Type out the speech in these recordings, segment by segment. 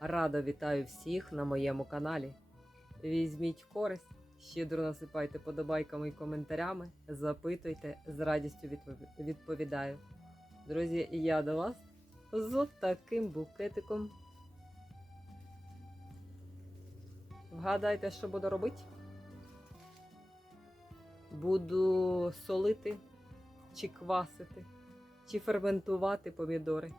Радо вітаю всіх на моєму каналі. Візьміть користь, щедро насипайте подобайками і коментарями, запитуйте, з радістю відповідаю. Друзі, я до вас з от таким букетиком. Вгадайте, що буду робити? Буду солити, чи квасити, чи ферментувати помідори.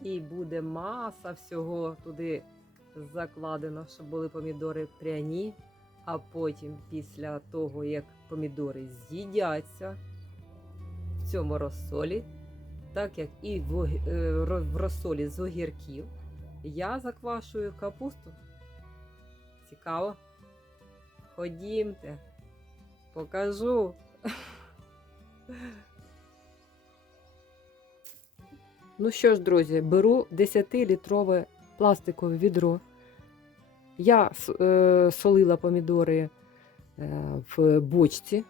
І буде маса всього туди закладено, щоб були помідори пряні. А потім, після того, як помідори з'їдяться в цьому розсолі, так як і в, е, розсолі з огірків, я заквашую капусту. Цікаво? Ходімте, покажу. Ну що ж, друзі, беру 10-літрове пластикове відро. Я е, солила помідори е, в бочці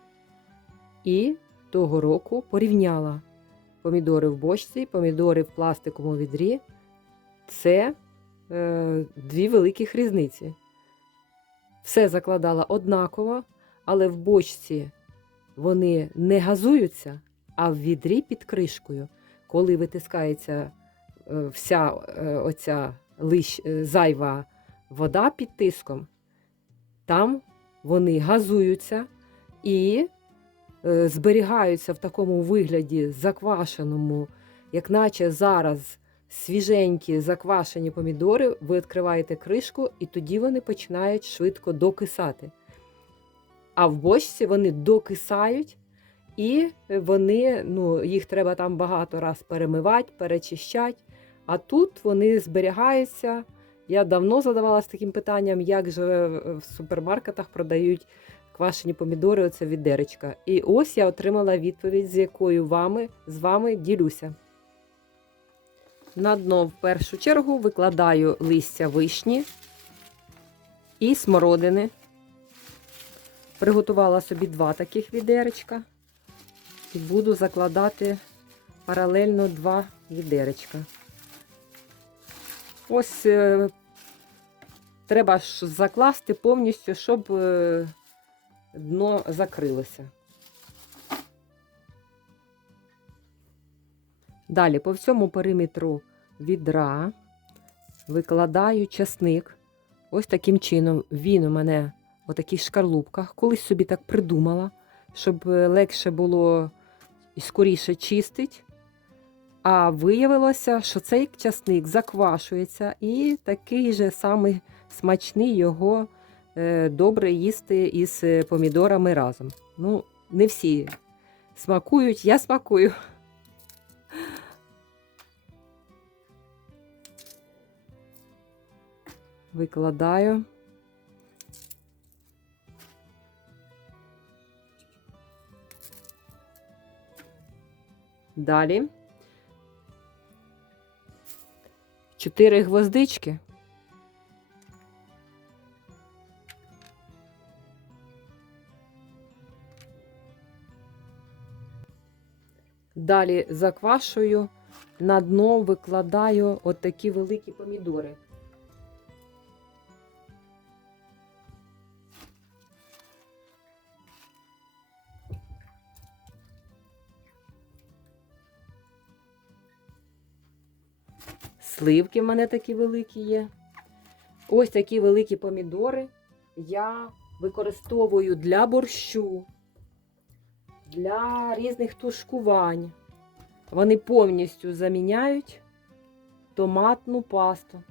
і того року порівняла помідори в бочці, помідори в пластиковому відрі. Це е, дві великих різниці. Все закладала однаково, але в бочці вони не газуються, а в відрі під кришкою коли витискається е, вся е, оця лиш, е, зайва вода під тиском, там вони газуються і зберігаються в такому вигляді заквашеному, як наче зараз свіженькі заквашені помідори, ви відкриваєте кришку, і тоді вони починають швидко докисати. А в бочці вони докисають. І вони, ну, їх треба там багато раз перемивати, перечищати. А тут вони зберігаються. Я давно задавалася таким питанням, як же в супермаркетах продають квашені помідори, оце відеречка. І ось я отримала відповідь, з якою вами, з вами ділюся. На дно в першу чергу викладаю листя вишні і смородини. Приготувала собі два таких відеречка і буду закладати паралельно два відеречка. Ось е, треба закласти повністю, щоб е, дно закрилося. Далі по всьому периметру відра викладаю часник. Ось таким чином він у мене в таких шкарлупках. Колись собі так придумала, щоб е, легше було і скоріше чистить. А виявилося, що цей часник заквашується, і такий же самий смачний його е, добре їсти із е, помідорами разом. Ну, не всі смакують, я смакую. Викладаю. Далі. Чотири гвоздички. Далі заквашую, на дно викладаю отакі великі помідори. Сливки в мене такі великі є. Ось такі великі помідори я використовую для борщу, для різних тушкувань. Вони повністю заміняють томатну пасту.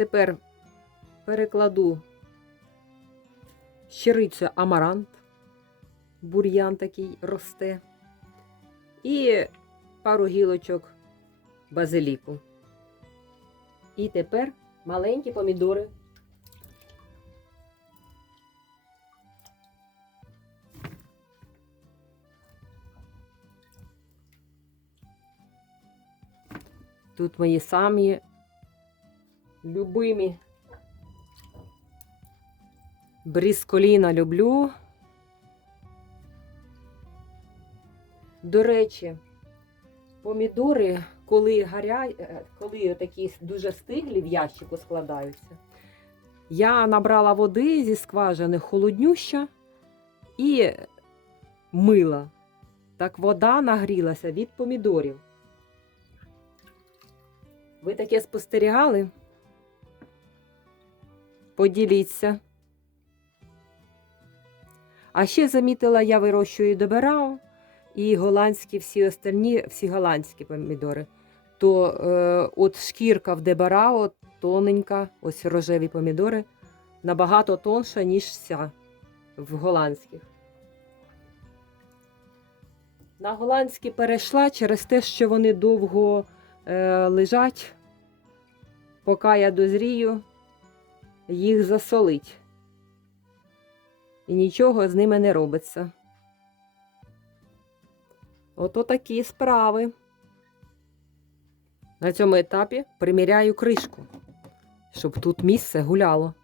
Тепер перекладу щирицю амарант, бур'ян такий росте. І пару гілочок базиліку. І тепер маленькі помідори. Тут мої самі любимі. Брісколіна люблю. До речі, помідори, коли гаря... е, коли такі дуже стиглі в ящику складаються, я набрала води зі скважини холоднюща і мила. Так вода нагрілася від помідорів. Ви таке спостерігали? Поділіться. А ще замітила, я вирощую добирау і голландські всі остальні, всі голландські помідори. То е, от шкірка в дебарао тоненька, ось рожеві помідори, набагато тонша, ніж ця в голландських. На голландські перейшла через те, що вони довго е, лежать, поки я дозрію, їх засолить. І нічого з ними не робиться. Ото такі справи. На цьому етапі приміряю кришку, щоб тут місце гуляло.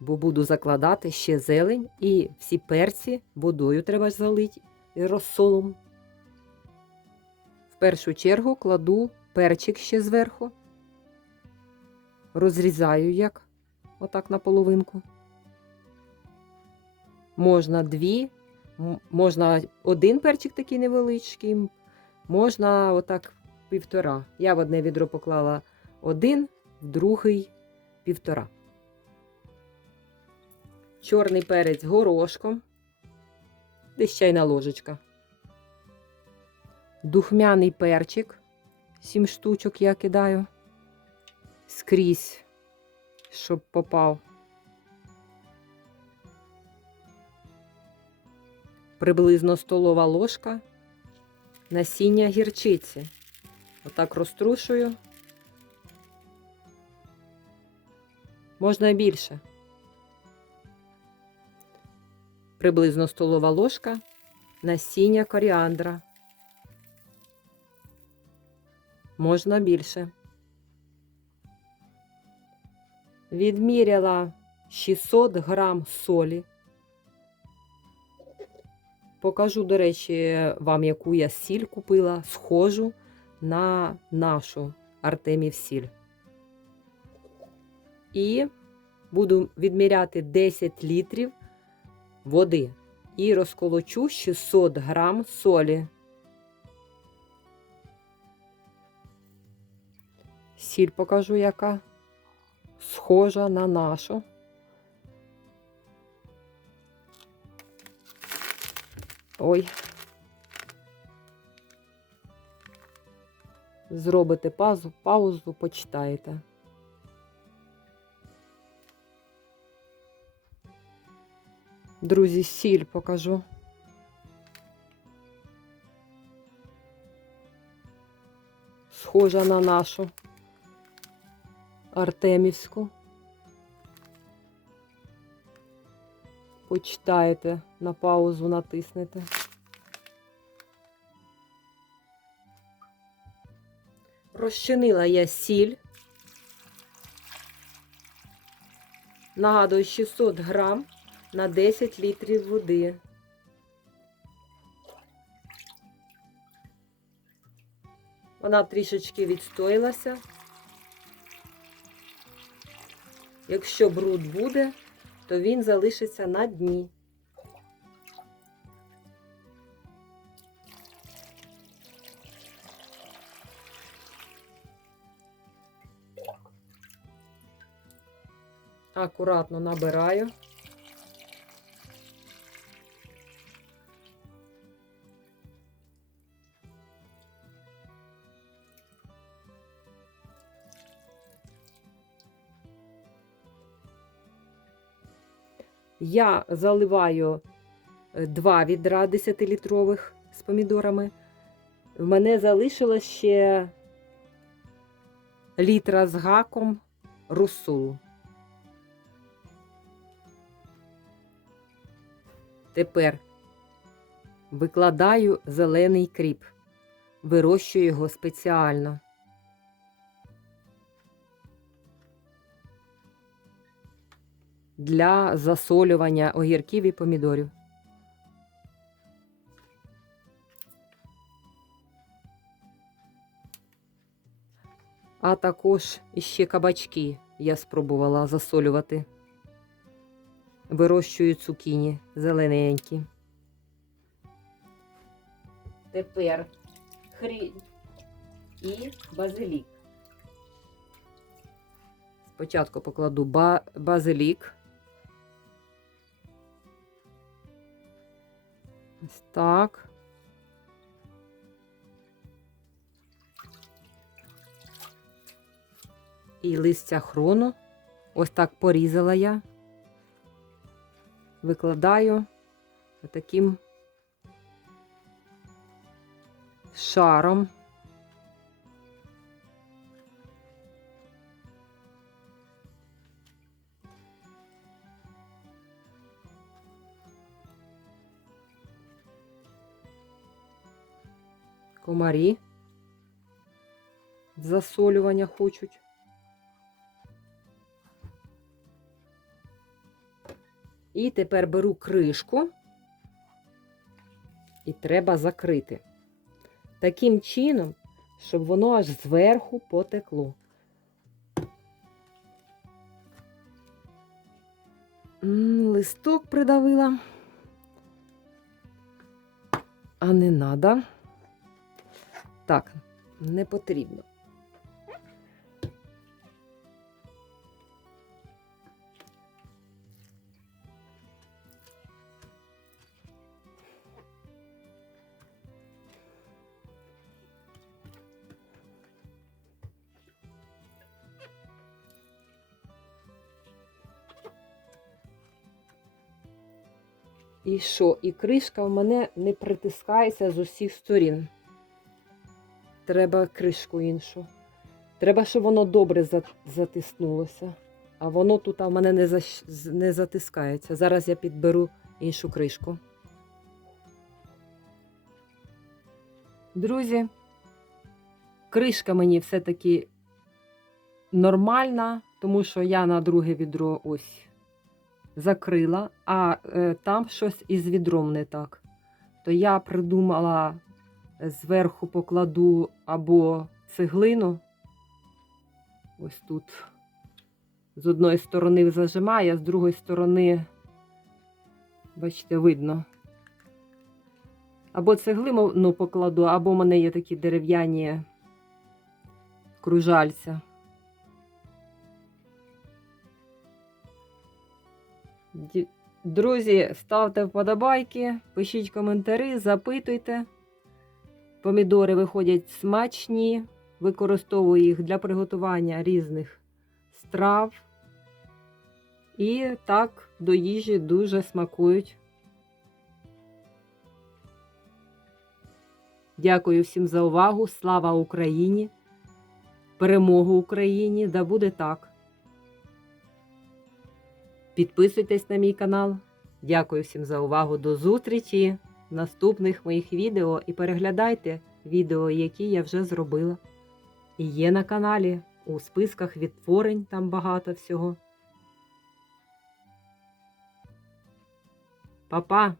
Бо буду закладати ще зелень і всі перці водою треба залити і розсолом. В першу чергу кладу перчик ще зверху, розрізаю як отак на половинку. Можна дві, можна один перчик такий невеличкий, можна отак півтора. Я в одне відро поклала один, в другий півтора. Чорний перець горошком, десь чайна ложечка. Духмяний перчик, сім штучок я кидаю скрізь, щоб попав. Приблизно столова ложка насіння гірчиці. Отак розтрушую. Можна більше. Приблизно столова ложка насіння коріандра. Можна більше. Відміряла 600 грам солі. Покажу, до речі, вам, яку я сіль купила, схожу на нашу Артемів сіль. І буду відміряти 10 літрів води. І розколочу 600 грам солі. Сіль покажу, яка схожа на нашу. Ой. Зробите паузу, паузу, почитаєте. Друзі, сіль покажу. Схожа на нашу Артемівську. Почитаєте, на паузу натиснете. Розчинила я сіль. Нагадую, 600 грам на 10 літрів води. Вона трішечки відстоїлася. Якщо бруд буде, то він залишиться на дні. Акуратно набираю. Я заливаю е, два відра 10-літрових з помідорами. В мене залишилось ще літра з гаком русулу. Тепер викладаю зелений кріп. Вирощую його спеціально. Для засолювання огірків і помідорів. А також іще кабачки я спробувала засолювати. Вирощую цукіні зелененькі. Тепер хрінь і базилік. Спочатку покладу ба базилік. Ось так. І листя хрону. Ось так порізала я. Викладаю таким шаром. Комарі засолювання хочуть. І тепер беру кришку і треба закрити. Таким чином, щоб воно аж зверху потекло. Листок придавила. А не надо. Так, не потрібно. І що? І кришка в мене не притискається з усіх сторін. Треба кришку іншу. Треба, щоб воно добре затиснулося. А воно тут а в мене не, защ- не затискається. Зараз я підберу іншу кришку. Друзі, кришка мені все-таки нормальна, тому що я на друге відро ось закрила, а е, там щось із відром не так. То я придумала зверху покладу або цеглину. Ось тут з одної сторони зажимає, а з другої сторони, бачите, видно. Або цеглину покладу, або в мене є такі дерев'яні кружальця. Друзі, ставте вподобайки, пишіть коментарі, запитуйте. Помідори виходять смачні, використовую їх для приготування різних страв. І так до їжі дуже смакують. Дякую всім за увагу. Слава Україні! Перемогу Україні! Да буде так! Підписуйтесь на мій канал. Дякую всім за увагу. До зустрічі наступних моїх відео і переглядайте відео, які я вже зробила. І є на каналі у списках відтворень, там багато всього. Па-па!